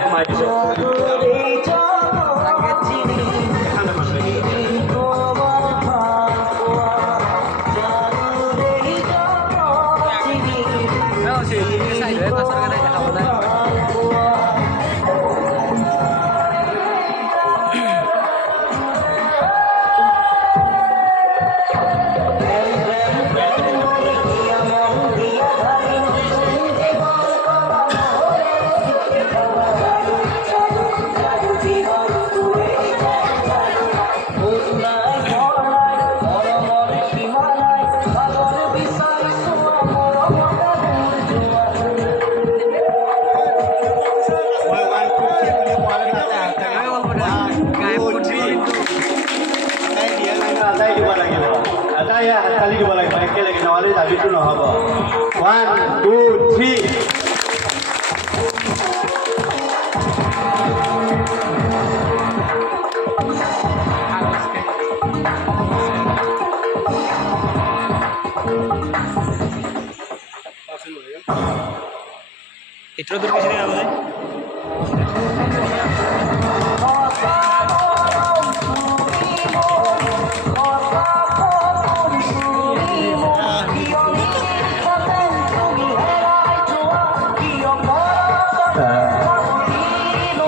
সোমাই দিছে হাততালি দিব লাগিব একেলগে নহ'লে দাবীটো নহ'ব 1 2 3 Itu dulu di sini apa?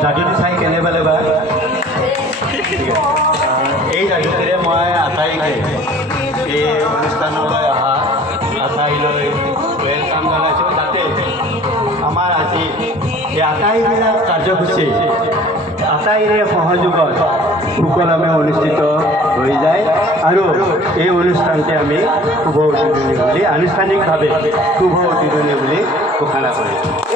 জাদুটো চাই কেনে পালে বা এই জাদুটোৰে মই আটাইকে এই অনুষ্ঠানলৈ অহা আটাইলৈ ৱেলকাম জনাইছোঁ যাতে আমাৰ আজি এই আটাইবিলাক কাৰ্যসূচী আটাইৰে সহযোগত সুকলমে অনুষ্ঠিত হৈ যায় আৰু এই অনুষ্ঠানটি আমি শুভ উদ্বোধনী বুলি আনুষ্ঠানিকভাৱে শুভ উদ্বোধনী বুলি ঘোষণা কৰিছোঁ।